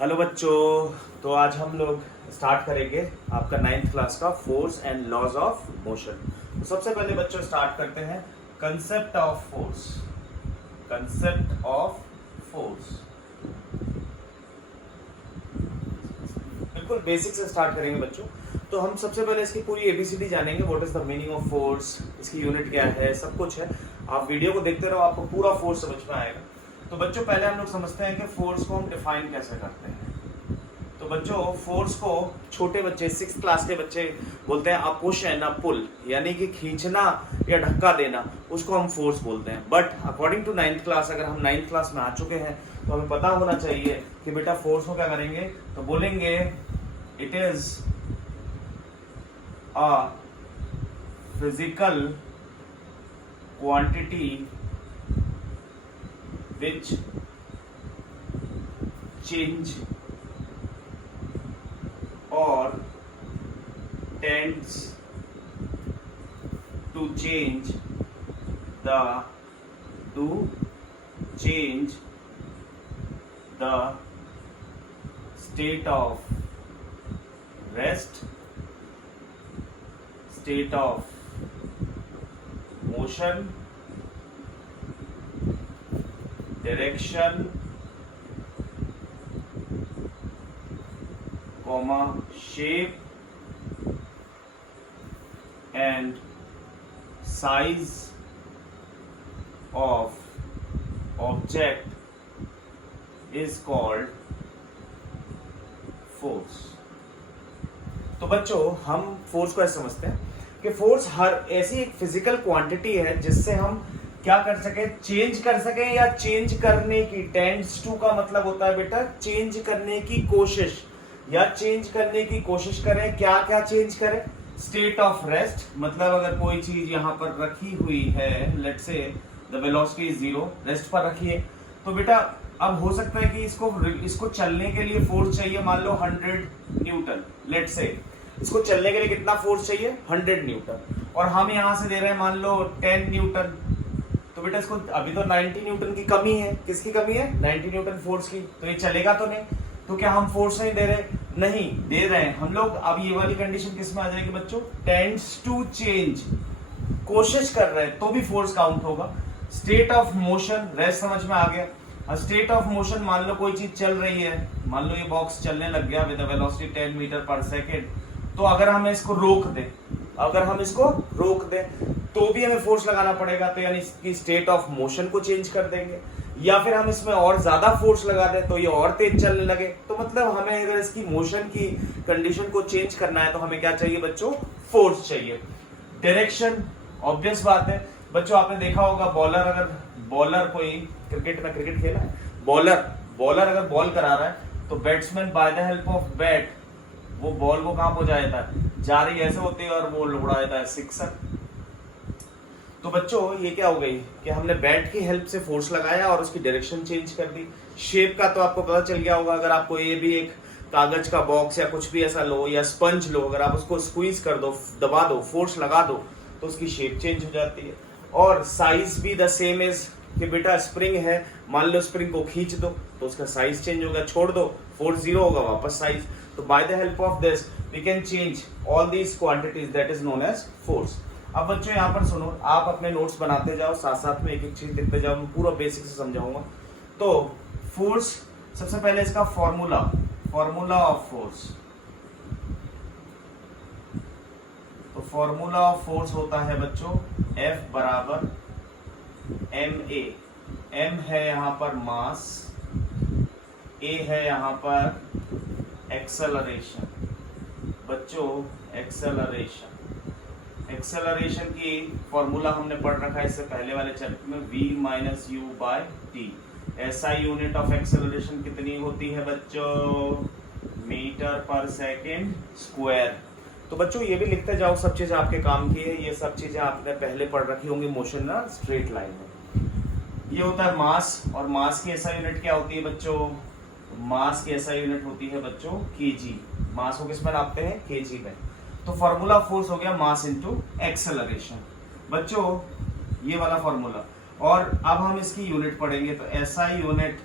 Hello बच्चों। तो आज हम लोग स्टार्ट करेंगे आपका 9th क्लास का force and laws of motion. तो सबसे पहले बच्चों स्टार्ट करते हैं concept of force. Concept of force बिल्कुल बेसिक से स्टार्ट करेंगे बच्चों। तो हम सबसे पहले इसकी पूरी एबीसीडी जानेंगे। What is the meaning of force, इसकी यूनिट क्या है, सब कुछ है। आप वीडियो को देखते रहो, आपको पूरा फोर्स समझ में आएगा। तो बच्चों पहले हम लोग समझते हैं कि फोर्स को हम डिफाइन कैसे करते हैं। तो बच्चों फोर्स को छोटे बच्चे 6th क्लास के बच्चे बोलते हैं अ पुश एंड अ पुल, यानी कि खींचना या धक्का देना, उसको हम फोर्स बोलते हैं। But according to 9th class, अगर हम 9th क्लास में आ चुके हैं तो हमें पता होना चाहिए कि बेटा फोर्स को क्या करेंगे। तो बोलेंगे it is a physical quantity which change or tends to change the state of rest, state of motion, direction, shape and size of object is called force। तो बच्चों हम फोर्स को ऐसे समझते हैं कि फोर्स हर ऐसी एक फिजिकल क्वांटिटी है जिससे हम क्या कर सके, चेंज कर सके या चेंज करने की। टेंड्स टू का मतलब होता है बेटा चेंज करने की कोशिश, या चेंज करने की कोशिश करें। क्या क्या चेंज करें? स्टेट ऑफ रेस्ट, मतलब अगर कोई चीज यहाँ पर रखी हुई है, let's say the velocity is 0, rest पर रखी है, तो बेटा अब हो सकता है कि इसको चलने के लिए फोर्स चाहिए, मान लो 100 न्यूटन। लेट्स से इसको चलने के लिए कितना फोर्स चाहिए? 100 न्यूटन। और हम यहाँ से दे रहे हैं मान लो 10 न्यूटन। तो बेटा इसको अभी तो 90 न्यूटन की कमी है। किसकी कमी है? 90 न्यूटन फोर्स की। तो ये चलेगा तो नहीं। तो क्या हम फोर्स नहीं दे रहे? नहीं दे रहे हैं हम लोग। अब ये वाली कंडीशन किस में आ जाएगी बच्चों? टेंड्स टू चेंज, कोशिश कर रहे हैं तो भी फोर्स काउंट होगा। स्टेट ऑफ मोशन, रेस्ट समझ में आ गया। स्टेट ऑफ मोशन, मान लो कोई चीज चल रही है, मान लो ये बॉक्स चलने लग गया with velocity 10 metre per second. तो अगर हम इसको रोक दें तो भी हमें फोर्स लगाना पड़ेगा। तो यानी इसकी स्टेट ऑफ मोशन को चेंज कर देंगे, या फिर हम इसमें और ज्यादा फोर्स लगा दें तो ये और तेज चलने लगे। तो मतलब हमें अगर इसकी मोशन की कंडीशन को चेंज करना है तो हमें क्या चाहिए बच्चों? फोर्स चाहिए। डायरेक्शन, ऑब्वियस बात है बच्चों, आपने देखा होगा बॉलर कोई क्रिकेट खेला है, बॉलर अगर बॉल करा रहा है तो batsman bye the help of bat वो बॉल को कहां पहुंचा देता है? जा रही ऐसे होती है और वो उड़ा देता है सिक्सर। तो बच्चों ये क्या हो गई कि हमने बैट की हेल्प से फोर्स लगाया और उसकी डायरेक्शन चेंज कर दी। शेप का तो आपको पता चल गया होगा। अगर आपको ये भी एक कागज का बॉक्स या कुछ भी ऐसा लो या स्पंज लो, अगर आप उसको स्क्वीज कर दो, दबा दो, फोर्स लगा दो तो उसकी शेप चेंज हो जाती है। और साइज भी द सेम इज कि बेटा स्प्रिंग है, मान लो स्प्रिंग को खींच दो तो उसका साइज चेंज होगा, छोड़ दो फोर्स 0 होगा, वापस साइज। तो by the help of this we can change all these quantities, that is known as force. अब बच्चों यहाँ पर सुनो, आप अपने नोट्स बनाते जाओ, साथ साथ में एक एक चीज लिखते जाओ, मैं पूरा बेसिक से समझाऊंगा। तो फोर्स, सबसे पहले इसका फॉर्मूला ऑफ फोर्स। तो फॉर्मूला ऑफ फोर्स होता है बच्चों F बराबर ma। m है यहाँ पर मास, a है यहाँ पर एक्सेलरेशन। बच्चों एक्सेलरेशन की फॉर्मूला हमने पढ़ रखा है इससे पहले वाले चैप्टर में, v minus u by t. ऐसा यूनिट ऑफ एक्सेलरेशन कितनी होती है बच्चों? Metre per second square. तो बच्चों ये भी लिखते जाओ, सब चीजें आपके काम की है। ये सब चीजें आपने पहले पढ़ रखी होंगी मोशन ना स्ट्रेट लाइन में। ये होता है मास, और मास की ऐसा यूनिट क्या होती है बच्चों? मास की ऐसा यूनिट होती है बच्चों केजी। मास को किस में नापते हैं? केजी में। तो फॉर्मूला फोर्स हो गया मास इनटू एक्सेलरेशन बच्चों, ये वाला फॉर्मूला। और अब हम इसकी यूनिट पढ़ेंगे, तो एसआई यूनिट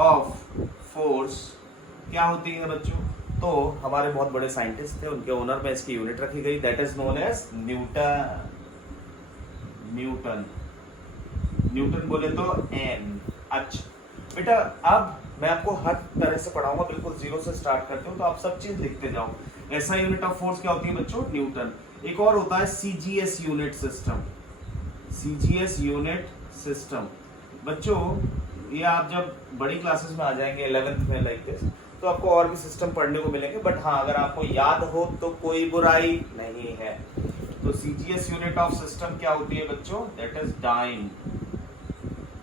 ऑफ फोर्स क्या होती है बच्चों? तो हमारे बहुत बड़े साइंटिस्ट थे, उनके ओनर में इसकी यूनिट रखी गई, that is known as Newton. Newton Newton बोले तो एन। अच्छा बेटा, अब मैं आपको हर तरह से पढ़ाऊंगा, बिल्कुल जीरो से स्टार्ट करते हो, तो आप सब चीज लिखते जाओ। ऐसा यूनिट ऑफ फोर्स क्या होती है बच्चों? न्यूटन। एक और होता है CGS unit system. CGS unit system बच्चों, ये आप जब बड़ी क्लासेस में आ जाएंगे 11th में लाइक दिस, तो आपको और भी सिस्टम पढ़ने को मिलेंगे, बट हाँ अगर आपको याद हो तो कोई बुराई नहीं है। तो सीजीएस यूनिट ऑफ सिस्टम क्या होती है बच्चों? That is dyne.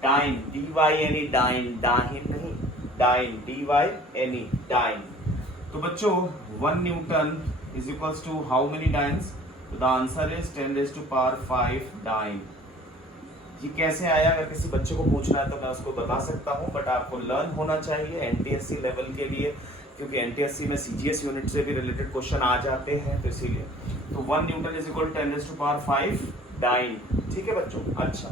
Dyne, DYNE, dyne, dyne नहीं, डाइन, DYNE, डाइन। तो बच्चों 1 Newton is equals to how many dynes? तो द आंसर इज 10⁵ डाइन। ये कैसे आया? अगर किसी बच्चे को पूछना है तो मैं उसको बता सकता हूँ, बट आपको लर्न होना चाहिए एनटीएससी लेवल के लिए, क्योंकि एनटीएससी में सीजीएस यूनिट से भी रिलेटेड क्वेश्चन आ जाते हैं, तो इसीलिए। तो 1 न्यूटन इज इक्वल 10⁵ डाइन। ठीक है बच्चों? अच्छा,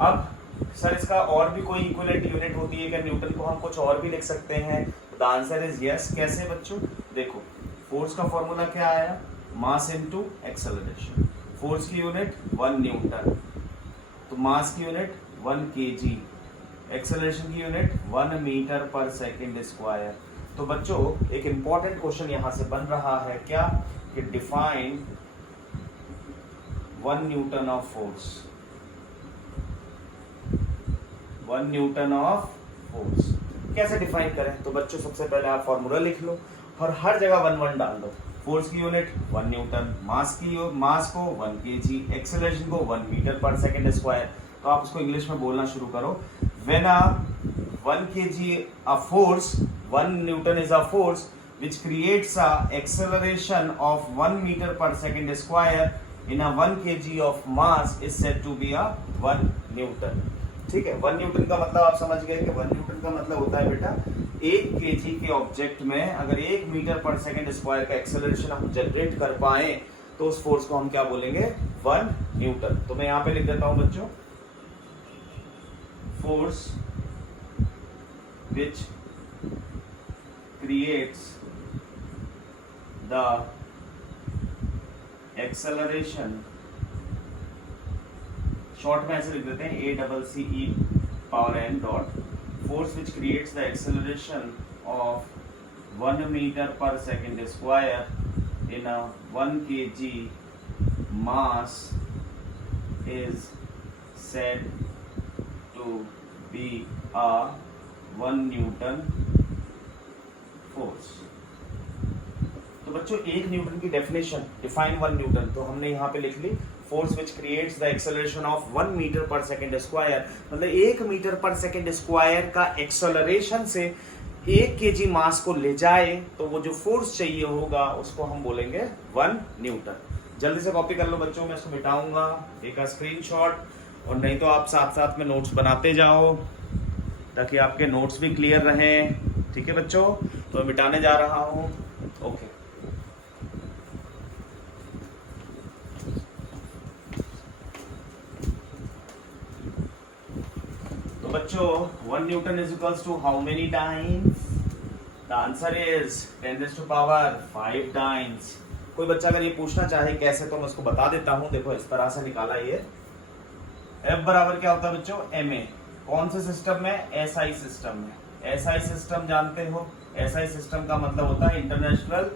अब सर इसका और भी कोई इक्विवेलेंट यूनिट होती है क्या? न्यूटन को हम कुछ और भी लिख सकते हैं? The answer is yes. कैसे बच्चों? देखो, फोर्स का फॉर्मूला क्या आया? Mass into acceleration. फोर्स की यूनिट 1 न्यूटन, तो मास की यूनिट 1 kg, एक्सेलरेशन की unit 1 metre per second square. तो बच्चों एक इंपॉर्टेंट क्वेश्चन यहां से बन रहा है क्या? कि define 1 Newton of force. 1 Newton of force कैसे डिफाइन करें? तो बच्चों सबसे पहले आप फॉर्मूला लिख लो और हर जगह 1 1 डाल दो। फोर्स की यूनिट 1 न्यूटन, मास को 1 kg, एक्सेलरेशन को 1 मीटर पर सेकेंड स्क्वायर। तो आप उसको इंग्लिश में बोलना शुरू करो। When a 1 kg a force, 1 Newton is a force which creates a acceleration of 1 meter per second square in a 1 kg of mass is said to be a 1 newton। ठीक है, 1 Newton का मतलब आप समझ गए कि 1 न्यूटन का मतलब होता है बेटा 1 केजी के ऑब्जेक्ट में अगर 1 मीटर पर सेकेंड स्क्वायर का एक्सेलरेशन हम जनरेट कर पाए तो उस फोर्स को हम क्या बोलेंगे? 1 न्यूटन। तो मैं यहां पे लिख देता हूं बच्चों, force which creates the acceleration, short में ऐसे लिख देते हैं ACCE dot, force which creates the acceleration of 1 metre per second square in a 1 kg mass is said to be a 1 newton force. तो बच्चों 1 न्यूटन की डेफिनेशन, डिफाइन 1 न्यूटन, तो हमने यहाँ पे लिख ली force which creates the acceleration of 1 metre per second square, मतलब 1 मीटर पर सेकेंड स्क्वायर का एक्सेलरेशन से 1 kg मास को ले जाए तो वो जो फोर्स चाहिए होगा उसको हम बोलेंगे 1 न्यूटन। जल्दी से कॉपी कर लो बच्चों, मैं इसको मिटाऊंगा, एक स्क्रीनशॉट, और नहीं तो आप साथ साथ में नोट्स बनाते जाओ ताकि आपके नोट्स भी क्लियर रहें। ठीक है बच्चों? तो मैं मिटाने जा रहा हूँ। ओके, तो बच्चों 1 Newton is equals to how many times? The answer is 10⁵ times. कोई बच्चा अगर ये पूछना चाहे कैसे, तो मैं उसको बता देता हूं। देखो इस तरह से निकाला ये। F बराबर क्या होता है बच्चों? ma। कौन से सिस्टम में? SI सिस्टम में। SI सिस्टम जानते हो? SI सिस्टम का मतलब होता है international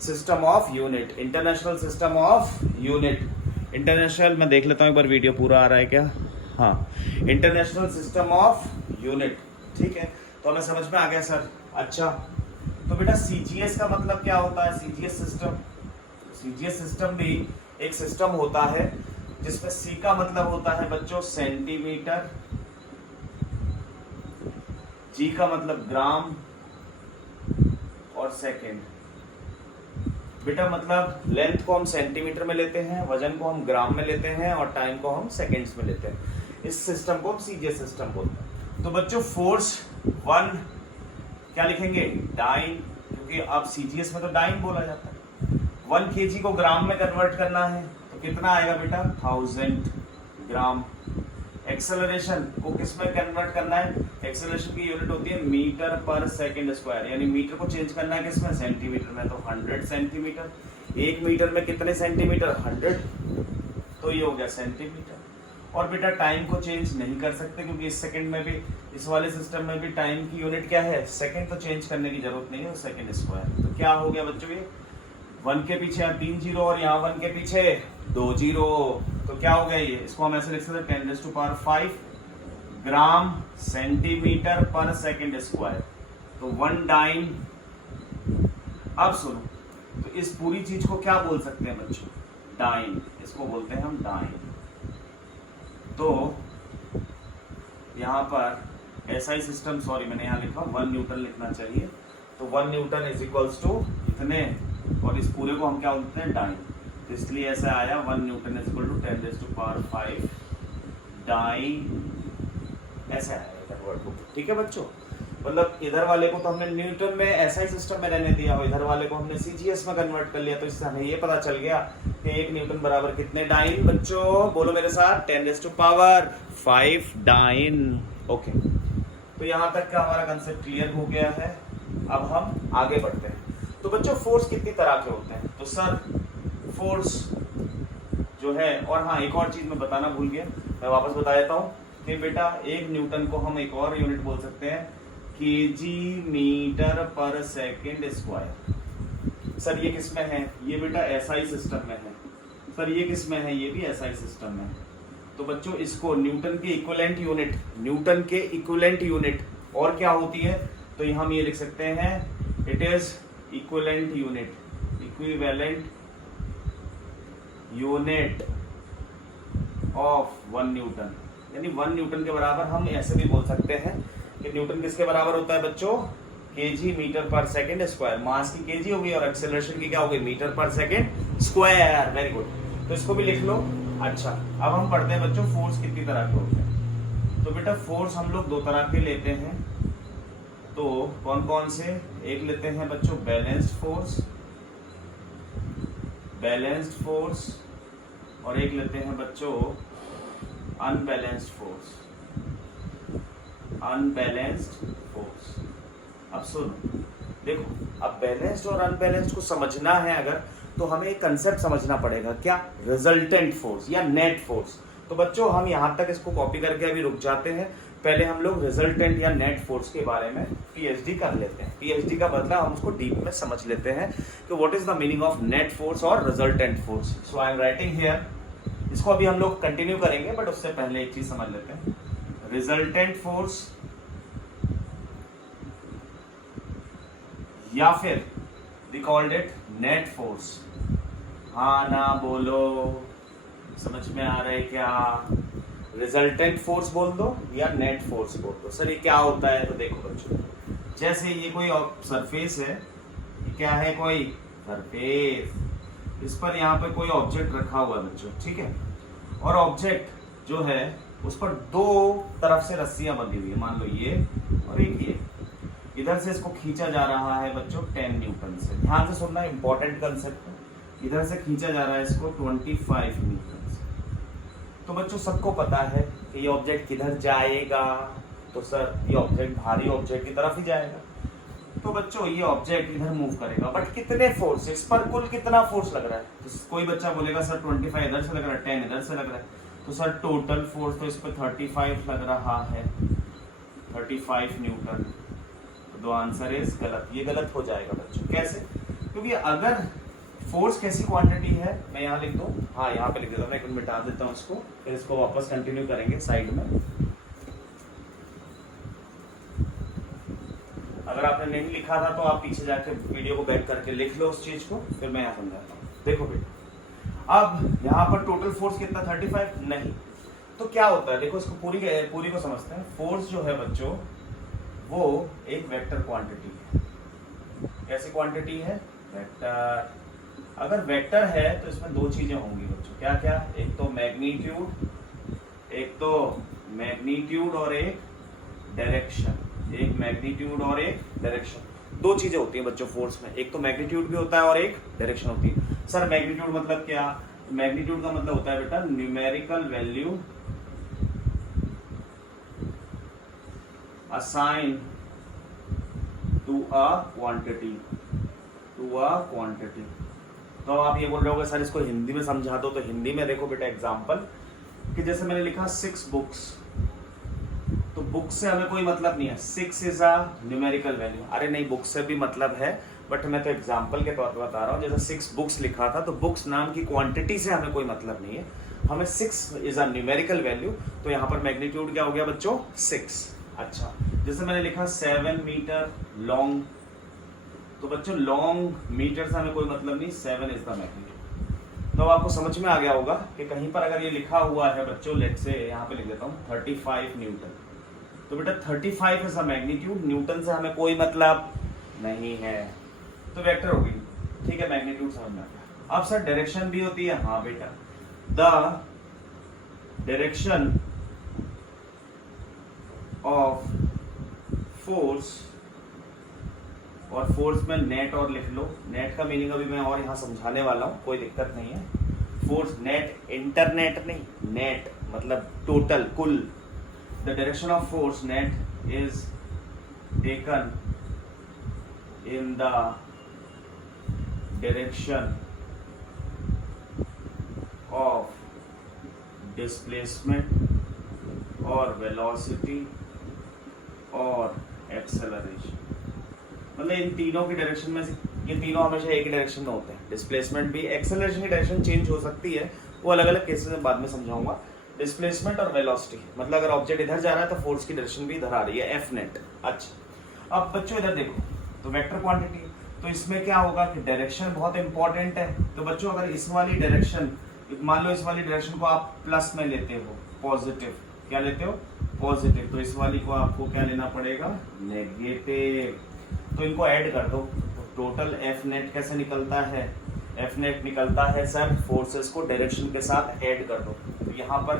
system of unit. International system of unit, international, मैं देख लेता हूँ एक बार वीडियो पूरा आ रहा है क्या? हाँ, इंटरनेशनल सिस्टम ऑफ यूनिट। ठीक है, तो हमें समझ में आ गया सर। अच्छा, तो बेटा सीजीएस का मतलब क्या होता है? सीजीएस सिस्टम, सीजीएस सिस्टम भी एक सिस्टम होता है जिसमें सी का मतलब होता है बच्चों सेंटीमीटर, जी का मतलब ग्राम और सेकंड। बेटा मतलब लेंथ को हम सेंटीमीटर में लेते हैं, वजन को हम ग्राम में लेते हैं और टाइम को हम सेकंड्स में लेते हैं। इस सिस्टम को हम सीजीएस सिस्टम बोलते हैं। तो बच्चों फोर्स 1 क्या लिखेंगे? डाइन, क्योंकि अब सीजीएस में तो डाइन बोला जाता है। 1 kg को ग्राम में कन्वर्ट करना है तो कितना आएगा बेटा? 1000 ग्राम। एक्सेलरेशन को किस में कन्वर्ट करना है, एक्सेलरेशन की यूनिट होती है मीटर पर सेकंड स्क्वायर, यानी मीटर को चेंज करना है किसमें, सेंटीमीटर में, तो 100 सेंटीमीटर। 1 मीटर में कितने सेंटीमीटर, 100, तो ये हो गया सेंटीमीटर। और बेटा टाइम को चेंज नहीं कर सकते क्योंकि इस सेकंड में भी, इस वाले सिस्टम में भी टाइम की यूनिट क्या है, सेकंड, तो चेंज करने की जरूरत नहीं है, सेकंड स्क्वायर। तो क्या हो गया बच्चों, ये 1 के पीछे यहाँ 3 जीरो और यहाँ 1 के पीछे 2 जीरो, तो क्या हो गया ये, इसको हम ऐसे लिख सकते हैं 10⁵ ग्राम सेंटीमीटर पर सेकंड स्क्वायर, तो 1 डाइन। अब सुनो, तो इस पूरी चीज को क्या बोल सकते हैं बच्चों, डाइन, इसको बोलते हैं हम डाइन। तो यहाँ पर एसआई सिस्टम, सॉरी मैंने यहाँ लिखा 1 न्यूटन लिखना चाहिए, तो 1 न्यूटन इज इक्वल्स टू इतने, और इस पूरे को हम क्या बोलते हैं, डाइन, तो इसलिए ऐसा आया 1 Newton is equal to 10⁵ dyne, ऐसा आया। ठीक है बच्चों, मतलब इधर वाले को तो हमने न्यूटन में एसआई सिस्टम में रहने दिया, और इधर वाले को हमने सीजीएस में कन्वर्ट कर लिया, तो इससे हमें ये पता चल गया कि 1 न्यूटन बराबर कितने डाइन, बच्चों बोलो मेरे साथ, 10⁵ डाइन। ओके, तो यहाँ तक का हमारा कंसेप्ट क्लियर हो गया है। अब हम आगे बढ़ते हैं। तो बच्चों फोर्स कितनी तरह के होते हैं, तो सर फोर्स जो है, और हाँ एक और चीज मैं बताना भूल गया, मैं वापस बता देता हूँ कि बेटा 1 न्यूटन को हम एक और यूनिट बोल सकते हैं, केजी मीटर पर सेकंड स्क्वायर। सर ये किस में है, ये बेटा एसआई सिस्टम में है। सर ये किस में है, ये भी एसआई सिस्टम में है। तो बच्चों इसको न्यूटन के इक्विवेलेंट यूनिट, न्यूटन के इक्विवेलेंट यूनिट और क्या होती है, तो हम ये लिख सकते हैं, it is equivalent unit, equivalent unit of 1 Newton, यानी 1 न्यूटन के बराबर हम ऐसे भी बोल सकते हैं कि न्यूटन किसके बराबर होता है बच्चों, केजी मीटर पर सेकंड स्क्वायर। मास की केजी होगी और एक्सेलरेशन की क्या होगी, मीटर पर सेकंड स्क्वायर। वेरी गुड, तो इसको भी लिख लो। अच्छा, अब हम पढ़ते हैं बच्चों फोर्स कितनी तरह के होते हैं। तो बेटा फोर्स हम लोग 2 तरह के लेते हैं, तो कौन कौन से, एक लेते हैं बच्चों बैलेंस्ड फोर्स, बैलेंस्ड फोर्स, और एक लेते हैं बच्चों अनबैलेंस्ड फोर्स, अनबैलेंस्ड फोर्स। अब सुनो, देखो अब बैलेंस्ड और अनबैलेंस्ड को समझना है अगर, तो हमें एक कंसेप्ट समझना पड़ेगा, क्या, रिजल्टेंट फोर्स या नेट फोर्स। तो बच्चों हम यहाँ तक इसको कॉपी करके अभी रुक जाते हैं, पहले हम लोग रिजल्टेंट या नेट फोर्स के बारे में पीएचडी कर लेते हैं। पीएचडी का मतलब हम उसको डीप में समझ लेते हैं कि what is the meaning of net force और resultant force. So I am writing here, इसको अभी हम लोग कंटिन्यू करेंगे, बट उससे पहले एक चीज समझ लेते हैं, रिजल्टेंट फोर्स या फिर we called it net force. हाँ ना बोलो, समझ में आ रहा है क्या, रिजल्टेंट फोर्स बोल दो या नेट फोर्स बोल दो। सर ये क्या होता है, तो देखो बच्चों, जैसे ये कोई सरफेस है, ये क्या है, कोई सरफेस, इस पर यहाँ पे कोई ऑब्जेक्ट रखा हुआ है बच्चों, ठीक है, और ऑब्जेक्ट जो है उस पर 2 तरफ से रस्सियां बंधी हुई है, मान लो ये और एक ये, इधर से इसको खींचा जा रहा है बच्चों 10 न्यूटन से। ध्यान से सुनना, इंपॉर्टेंट कंसेप्ट है, इधर से खींचा जा रहा है इसको 25 न्यूटन से। तो बच्चों सबको पता है कि ये ऑब्जेक्ट किधर जाएगा, तो सर ये ऑब्जेक्ट भारी ऑब्जेक्ट की तरफ ही जाएगा। तो बच्चों ये ऑब्जेक्ट इधर मूव करेगा, बट कितने फोर्स, इस पर कुल कितना फोर्स लग रहा है, तो कोई बच्चा बोलेगा सर 25 इधर से लग रहा है, 10 इधर से लग रहा है, तो सर टोटल फोर्स तो इस पर 35 लग रहा है, 35 न्यूटन। तो दो आंसर इज गलत, ये गलत हो जाएगा बच्चों। कैसे, क्योंकि अगर फोर्स कैसी क्वांटिटी है, मैं यहाँ लिख दूं, हाँ यहाँ पे लिख देता हूँ, मैं मिटा देता हूँ इसको, फिर इसको वापस कंटिन्यू करेंगे साइड में। अगर आपने नहीं लिखा था तो आप पीछे जाके वीडियो को बैक करके लिख लो उस चीज को, फिर मैं यहाँ समझाता हूँ। देखो बेटा, अब यहाँ पर टोटल फोर्स कितना, 35 नहीं, तो क्या होता है, देखो इसको पूरी को समझते हैं। फोर्स जो है बच्चों वो एक वेक्टर क्वांटिटी है। कैसी क्वांटिटी है, वेक्टर। अगर वेक्टर है तो इसमें 2 चीजें होंगी बच्चों, क्या क्या, एक तो मैग्नीट्यूड और एक डायरेक्शन, एक मैग्नीट्यूड और एक डायरेक्शन। 2 चीजें होती हैं बच्चों फोर्स में, एक तो मैग्नीट्यूड भी होता है और एक डायरेक्शन होती है। सर मैग्नीट्यूड मतलब क्या, मैग्नीट्यूड का मतलब होता है बेटा numerical value assign to a quantity, तो आप ये बोल रहे होगे सर इसको हिंदी में समझा दो, तो हिंदी में देखो बेटा एग्जाम्पल कि जैसे मैंने लिखा 6 बुक्स, तो बुक से हमें कोई मतलब नहीं है, 6 इज अ न्यूमेरिकल वैल्यू। अरे नहीं, बुक से भी मतलब है, बट मैं तो एग्जाम्पल के तौर पर बता रहा हूँ। जैसे 6 बुक्स लिखा था, तो बुक्स नाम की क्वांटिटी से हमें कोई मतलब नहीं है, हमें 6 इज अ न्यूमेरिकल वैल्यू, तो यहाँ पर मैग्नीट्यूड क्या हो गया बच्चों 6। अच्छा, जैसे मैंने लिखा 7 मीटर लॉन्ग, तो बच्चों लॉन्ग मीटर से हमें कोई मतलब नहीं, 7 इज द मैग्नीट्यूड। तो आपको समझ में आ गया होगा कि कहीं पर अगर ये लिखा हुआ है बच्चों, लेट से यहाँ पे लिख देता हूँ 35 न्यूटन, तो बेटा 35 इज द मैग्नीट्यूड, न्यूटन से हमें कोई मतलब नहीं है, तो वेक्टर होगी। ठीक है, मैग्नीट्यूड समझ में आ गया। अब सर डायरेक्शन भी होती है, हाँ बेटा, द डायरेक्शन ऑफ फोर्स, और फोर्स में नेट और लिख लो, नेट का मीनिंग अभी मैं और यहाँ समझाने वाला हूँ, कोई दिक्कत नहीं है। फोर्स नेट, इंटरनेट नहीं, नेट मतलब टोटल, कुल। The direction of force net is taken in the direction of displacement और वेलोसिटी और एक्सेलरेशन। मतलब इन तीनों की डायरेक्शन में से, ये तीनों हमेशा एक ही डायरेक्शन में होते हैं। डिस्प्लेसमेंट भी, एक्सेलरेशन की डायरेक्शन चेंज हो सकती है, वो अलग अलग केसेस में बाद में समझाऊंगा। डिस्प्लेसमेंट और वेलोसिटी, मतलब अगर ऑब्जेक्ट इधर जा रहा है तो फोर्स की डायरेक्शन भी इधर आ रही है, एफ नेट। अच्छा, अब बच्चों इधर देखो, तो वेक्टर क्वांटिटी, तो इसमें क्या होगा कि डायरेक्शन बहुत इंपॉर्टेंट है। तो बच्चों अगर इस वाली डायरेक्शन, मान लो इस वाली डायरेक्शन को आप प्लस में लेते हो, पॉजिटिव, क्या लेते हो पॉजिटिव, तो इस वाली को आपको क्या लेना पड़ेगा नेगेटिव, तो इनको ऐड कर दो, तो टोटल एफ नेट कैसे निकलता है, एफ नेट निकलता है सर फोर्सेस को डायरेक्शन के साथ ऐड कर दो। तो यहाँ पर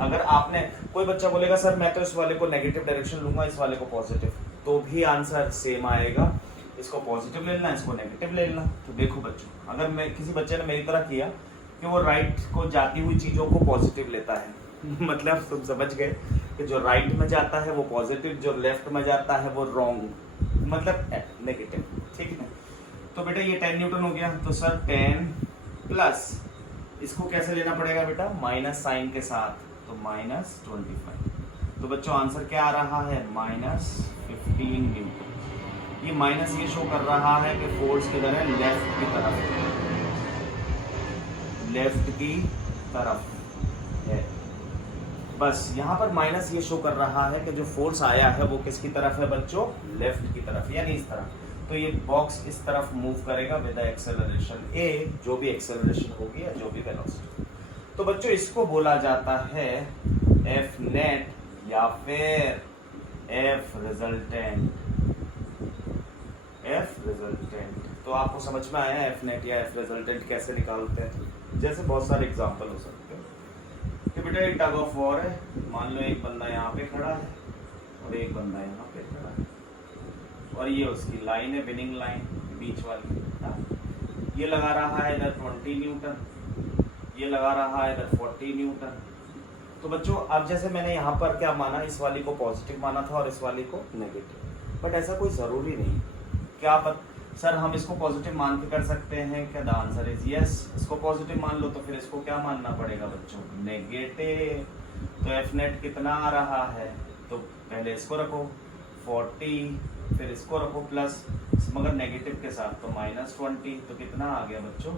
अगर आपने, कोई बच्चा बोलेगा सर मैं तो इस वाले को नेगेटिव डायरेक्शन लूंगा, इस वाले को पॉजिटिव, तो भी आंसर सेम आएगा, इसको पॉजिटिव ले लेना, इसको नेगेटिव ले लेना। तो देखो बच्चों, अगर मैं किसी बच्चे ने मेरी तरह किया कि वो राइट को जाती हुई चीजों को पॉजिटिव लेता है मतलब तुम समझ गए कि जो राइट में जाता है वो पॉजिटिव, जो लेफ्ट में जाता है वो रॉन्ग, मतलब नेगेटिव। ठीक है, तो बेटा ये 10 न्यूटन हो गया, तो सर 10 प्लस इसको कैसे लेना पड़ेगा बेटा, माइनस साइन के साथ, तो -25। तो बच्चों आंसर क्या आ रहा है -15 न्यूटन। ये माइनस ये शो कर रहा है कि फोर्स किधर है, लेफ्ट की तरफ, लेफ्ट की तरफ है। बस यहाँ पर माइनस ये शो कर रहा है कि जो फोर्स आया है वो किसकी तरफ है बच्चों, लेफ्ट की तरफ, यानी इस तरफ। तो ये बॉक्स इस तरफ मूव करेगा विद एक्सेलरेशन ए, जो भी एक्सेलरेशन होगी या जो भी वेलोसिटी। तो बच्चों इसको बोला जाता है एफ नेट या फिर एफ रिजल्टेंट, एफ रिजल्टेंट। तो आपको समझ में आया एफ नेट या एफ रिजल्टेंट कैसे निकालते हैं। जैसे बहुत सारे एग्जांपल हो सकते हैं कि बेटा एक टग ऑफ वॉर है, मान लो एक बंदा यहाँ पे खड़ा है और एक बंदा यहाँ पे खड़ा है, और ये उसकी लाइन है, विनिंग लाइन बीच वाली, ये लगा रहा है इधर 20 न्यूटन, ये लगा रहा है इधर 40 न्यूटन। तो बच्चों अब जैसे मैंने यहाँ पर क्या माना, इस वाली को पॉजिटिव माना था और इस वाली को नेगेटिव, बट ऐसा कोई ज़रूरी नहीं। क्या सर हम इसको पॉजिटिव मान के कर सकते हैं क्या, द आंसर इज यस। इसको पॉजिटिव मान लो तो फिर इसको क्या मानना पड़ेगा बच्चों, नेगेटिव। तो एफ नेट कितना आ रहा है, तो पहले इसको रखो 40, फिर इसको रखो प्लस, मगर नेगेटिव के साथ, तो -20। तो कितना आ गया बच्चों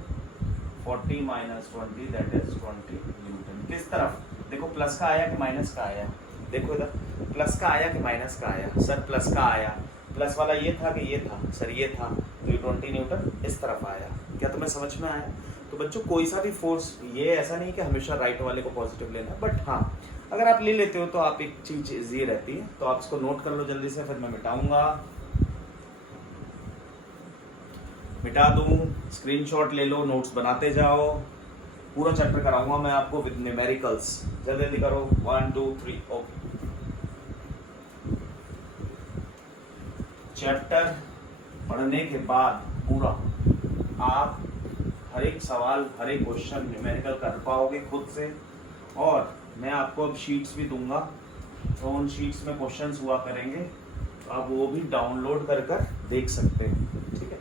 40 - 20 दैट इज 20 न्यूटन। किस तरफ देखो, प्लस का आया कि माइनस का आया, देखो इधर प्लस का आया कि माइनस का आया, सर प्लस का आया, प्लस वाला ये था कि ये था, सर ये था, तो ये 20 न्यूटन इस तरफ आया। क्या तुम्हें समझ में आया। तो बच्चों कोई सा भी फोर्स, ये ऐसा नहीं कि हमेशा राइट वाले को पॉजिटिव लेना, बट हाँ अगर आप ले लेते हो तो आप एक चीज ये रहती है, तो आप इसको नोट कर लो जल्दी से, फिर मैं मिटाऊंगा, मिटा दूं, स्क्रीनशॉट ले लो, नोट्स बनाते जाओ, पूरा चैप्टर कराऊंगा मैं आपको विद न्यूमेरिकल्स। जल्दी जल्दी करो, 1 2 3 ओके। चैप्टर पढ़ने के बाद पूरा आप हर एक सवाल, हर एक क्वेश्चन न्यूमेरिकल कर पाओगे खुद से। और मैं आपको अब शीट्स भी दूंगा, तो उन शीट्स में क्वेश्चंस हुआ करेंगे, तो आप वो भी डाउनलोड कर कर देख सकते हैं, ठीक है।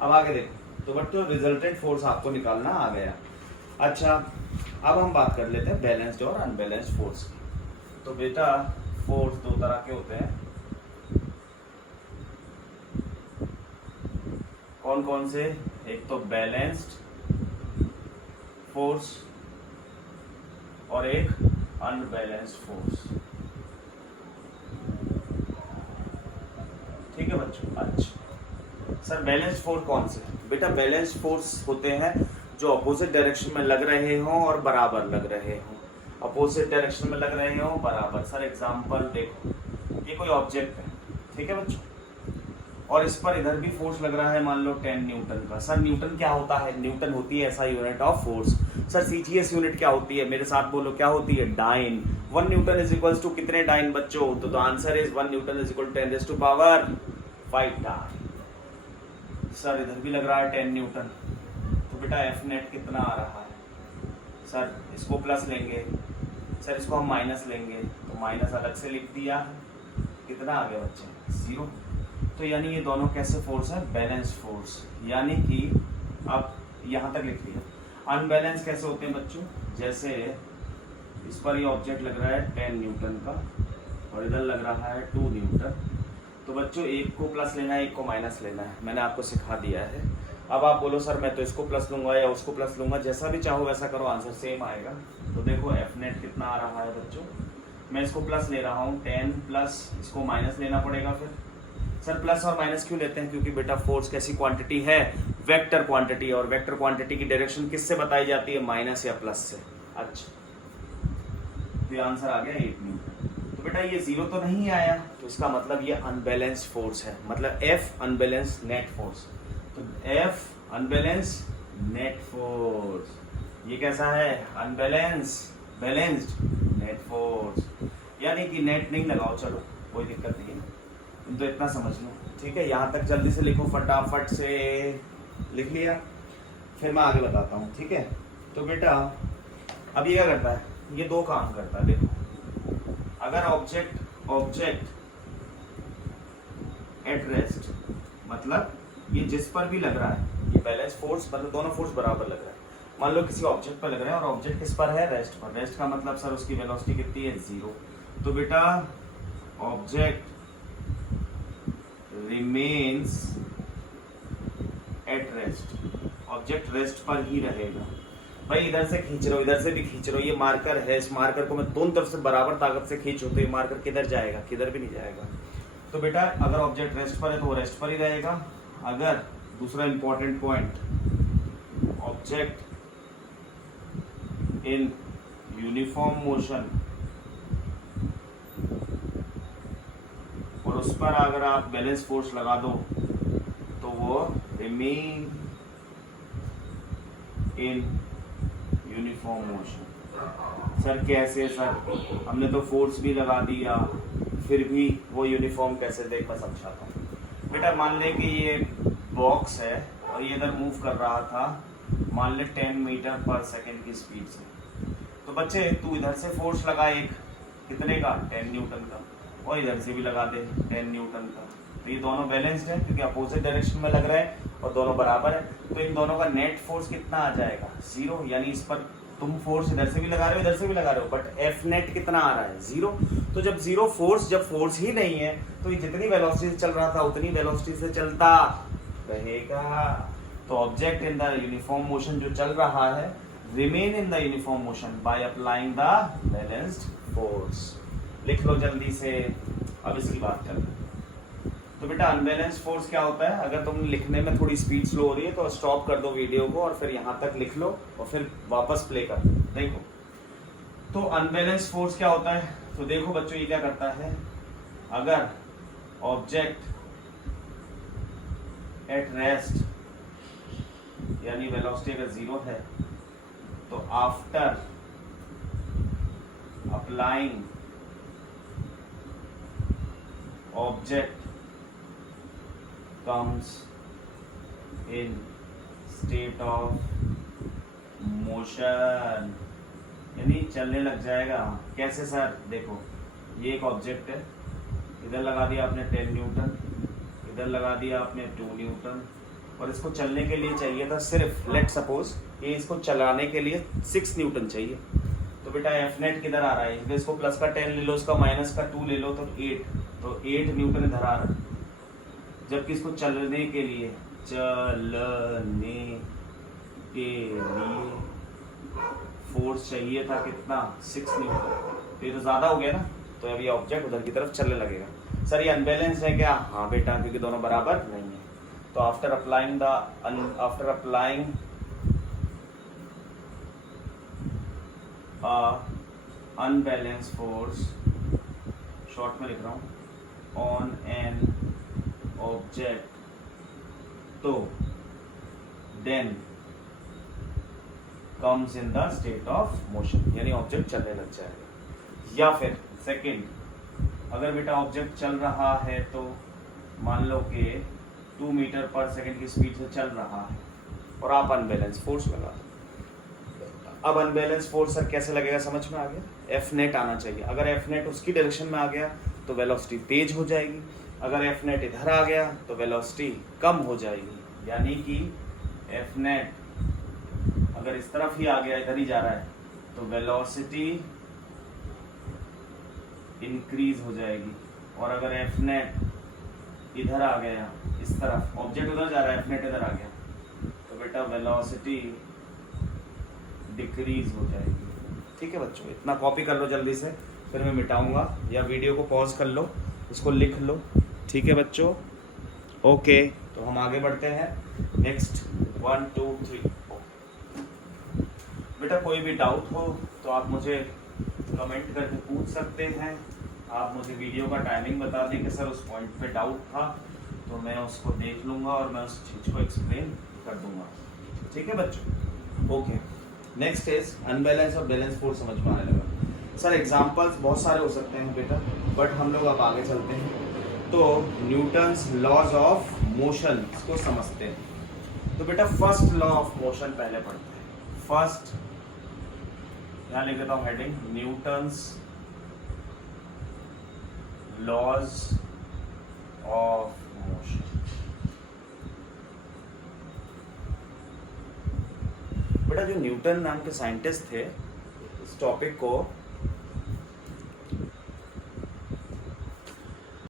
अब आगे देखो, तो बच्चों रिजल्टेंट फोर्स आपको निकालना आ गया। अच्छा, अब हम बात कर लेते हैं बैलेंस्ड और अनबैलेंस्ड फोर्स की। तो बेटा फोर्स दो तरह के होते हैं, कौन कौन से? एक तो बैलेंस्ड फोर्स और एक अनबैलेंस्ड फोर्स, ठीक है बच्चों। अच्छा सर, बैलेंस्ड फोर्स कौन से? बेटा बैलेंस्ड फोर्स होते हैं जो अपोजिट डायरेक्शन में लग रहे हों और बराबर लग रहे हों। अपोजिट डायरेक्शन में लग रहे हों बराबर। सर एग्जांपल देखो, ये कोई ऑब्जेक्ट है, ठीक है बच्चों, और इस पर इधर भी फोर्स लग रहा है, मान लो 10 न्यूटन का। सर न्यूटन क्या होता है? न्यूटन होती है ऐसा unit of force. Sir CGS unit क्या होती है? मेरे साथ बोलो, क्या होती है? Dyne. 1 Newton is equals to कितने डाइन बच्चों? तो the answer is 1 Newton is equal to 10 raise to power 5 dyne. Sir इधर भी लग रहा है 10 न्यूटन, तो बेटा एफ नेट कितना आ रहा है? सर इसको प्लस लेंगे, सर इसको हम माइनस लेंगे, तो माइनस अलग से लिख दिया, कितना आ गया बच्चे? 0। तो यानी ये दोनों कैसे फोर्स है? Balance force. यानी कि अब यहाँ तक लिख लिया। अनबैलेंस कैसे होते हैं बच्चों? जैसे इस पर ये ऑब्जेक्ट लग रहा है 10 न्यूटन का और इधर लग रहा है 2 न्यूटन, तो बच्चों एक को प्लस लेना है, एक को माइनस लेना है, मैंने आपको सिखा दिया है। अब आप बोलो सर मैं तो इसको प्लस लूंगा या उसको प्लस लूंगा, जैसा भी चाहो वैसा करो, आंसर सेम आएगा। तो देखो एफ नेट कितना आ रहा है बच्चों? मैं इसको प्लस ले रहा हूँ 10 प्लस इसको माइनस लेना पड़ेगा। फिर सर प्लस और माइनस क्यों लेते हैं? क्योंकि बेटा फोर्स कैसी क्वांटिटी है? वेक्टर क्वांटिटी, और वेक्टर क्वांटिटी की डायरेक्शन किससे बताई जाती है? माइनस या प्लस से। अच्छा, तो आंसर आ गया 8 न्यूटन। तो बेटा ये 0 तो नहीं आया, तो इसका मतलब ये अनबैलेंस्ड फोर्स है, मतलब F अनबैलेंस्ड नेट फोर्स। तो F अनबैलेंस्ड नेट फोर्स, ये कैसा है? Unbalanced balanced net force. यानी कि नेट नहीं लगाओ, चलो कोई दिक्कत नहीं है, तुम तो इतना समझ लो, ठीक है। यहाँ तक जल्दी से लिखो, फटाफट से लिख लिया, फिर मैं आगे बताता हूँ, ठीक है। तो बेटा अब ये क्या करता है? ये दो काम करता है, देखो। अगर ऑब्जेक्ट एट रेस्ट, मतलब ये जिस पर भी लग रहा है, ये बैलेंस फोर्स, मतलब दोनों फोर्स बराबर लग रहा है। मान लो किसी ऑब्जेक्ट पर लग रहा है और ऑब्जेक्ट किस पर है? रेस्ट पर। रेस्ट का मतलब सर उसकी वेलोसिटी कितनी है? 0। तो बेटा object remains at rest, object rest पर ही रहेगा। भाई इधर से खींच रहे हो, इधर से भी खींच रहे हो, ये मार्कर है, इस मार्कर को मैं दोनों तरफ से बराबर ताकत से खींचूं तो ये मार्कर किधर जाएगा? किधर भी नहीं जाएगा। तो बेटा अगर ऑब्जेक्ट रेस्ट पर है तो वो रेस्ट पर ही रहेगा। अगर दूसरा important point, object in uniform motion, और उस पर अगर आप बैलेंस फोर्स लगा दो तो वो remain in uniform motion. Sir कैसे? सर हमने तो फोर्स भी लगा दिया फिर भी वो यूनिफॉर्म कैसे? देख मैं समझाता हूँ। बेटा मान ले कि ये बॉक्स है और ये इधर मूव कर रहा था, मान ले 10 मीटर पर सेकेंड की स्पीड से। तो बच्चे तू इधर से फोर्स लगा एक, कितने का? 10 न्यूटन का, और इधर से भी लगा दे 10 न्यूटन का। तो ये दोनों बैलेंस्ड है क्योंकि अपोजिट डायरेक्शन में लग रहे हैं और दोनों बराबर है। तो इन दोनों का नेट फोर्स कितना आ जाएगा? 0। यानी इस पर तुम फोर्स इधर से भी लगा रहे हो, इधर से भी लगा रहे हो, बट एफ नेट कितना आ रहा है? 0। तो जब 0 फोर्स, जब फोर्स ही नहीं है तो ये जितनी वेलोसिटी से चल रहा था उतनी वेलोसिटी से चलता रहेगा। तो object in the uniform motion जो चल रहा है, remain in the uniform motion by applying the balanced force. लिख लो जल्दी से, अब इसकी बात करते हैं। तो बेटा अनबैलेंस फोर्स क्या होता है? अगर तुम लिखने में थोड़ी स्पीड स्लो हो रही है तो स्टॉप कर दो वीडियो को और फिर यहाँ तक लिख लो और फिर वापस प्ले कर दो। देखो तो अनबैलेंस फोर्स क्या होता है? तो देखो बच्चों ये क्या करता है, अगर ऑब्जेक्ट एट रेस्ट यानी वेलोसिटी अगर 0 है तो after applying object comes in state of motion, यानी चलने लग जाएगा। कैसे सर? देखो ये एक ऑब्जेक्ट है, इधर लगा दिया आपने 10 न्यूटन, इधर लगा दिया आपने 2 न्यूटन, और इसको चलने के लिए चाहिए था सिर्फ, लेट सपोज ये इसको चलाने के लिए 6 न्यूटन चाहिए। तो बेटा एफ नेट किधर आ रहा है, तो इसको प्लस का 10 ले लो, इसका माइनस का 2 ले लो, तो 8, तो 8 न्यूटन इधर आ रहा है। जबकि इसको चलने के लिए फोर्स चाहिए था कितना, 6 न्यूटन। तो ये तो ज़्यादा हो गया ना, तो अब ये ऑब्जेक्ट उधर की तरफ चलने लगेगा। सर ये अनबैलेंस है क्या? हाँ बेटा, क्योंकि दोनों बराबर नहीं है। तो after applying unbalance force, short में लिख रहा हूँ, ऑन एन ऑब्जेक्ट, तो then comes in the state of motion, यानी ऑब्जेक्ट चलने लग जाएगा। या फिर सेकंड, अगर बेटा ऑब्जेक्ट चल रहा है तो मान लो कि 2 मीटर पर सेकंड की स्पीड से चल रहा है और आप अनबैलेंस फोर्स लगा दो। अब अनबैलेंस फोर्स सर कैसे लगेगा, समझ में आ गया? एफ नेट आना चाहिए। अगर एफ नेट उसकी डायरेक्शन में आ गया तो वेलोसिटी तेज हो जाएगी, अगर एफ नेट इधर आ गया तो वेलोसिटी कम हो जाएगी। यानी कि एफ नेट अगर इस तरफ ही आ गया, इधर ही जा रहा है, तो वेलोसिटी इंक्रीज हो जाएगी, और अगर एफ नेट इधर आ गया, इस तरफ ऑब्जेक्ट उधर जा रहा है, एफ नेट इधर आ गया, तो बेटा वेलोसिटी डिक्रीज हो जाएगी। ठीक है बच्चों, इतना कॉपी कर लो जल्दी से, फिर मैं मिटाऊंगा, या वीडियो को पॉज कर लो, इसको लिख लो। ठीक है बच्चों, ओके, तो हम आगे बढ़ते हैं। नेक्स्ट 1 2 3। बेटा कोई भी डाउट हो तो आप मुझे कमेंट करके पूछ सकते हैं। आप मुझे वीडियो का टाइमिंग बता दें कि सर उस पॉइंट पे डाउट था, तो मैं उसको देख लूँगा और मैं उस चीज़ को एक्सप्लेन कर दूँगा। ठीक है बच्चों, ओके। नेक्स्ट इज अनबैलेंस और बैलेंस फोर्स समझ में आने लगा। सर एग्जांपल्स बहुत सारे हो सकते हैं बेटा, बट हम लोग अब आगे चलते हैं तो न्यूटन्स लॉज ऑफ मोशन को समझते हैं। तो बेटा फर्स्ट लॉ ऑफ मोशन पहले पढ़ते हैं। फर्स्ट यहाँ लिख देता हूँ heading, Newton's laws of motion. बेटा जो न्यूटन नाम के साइंटिस्ट थे, इस टॉपिक को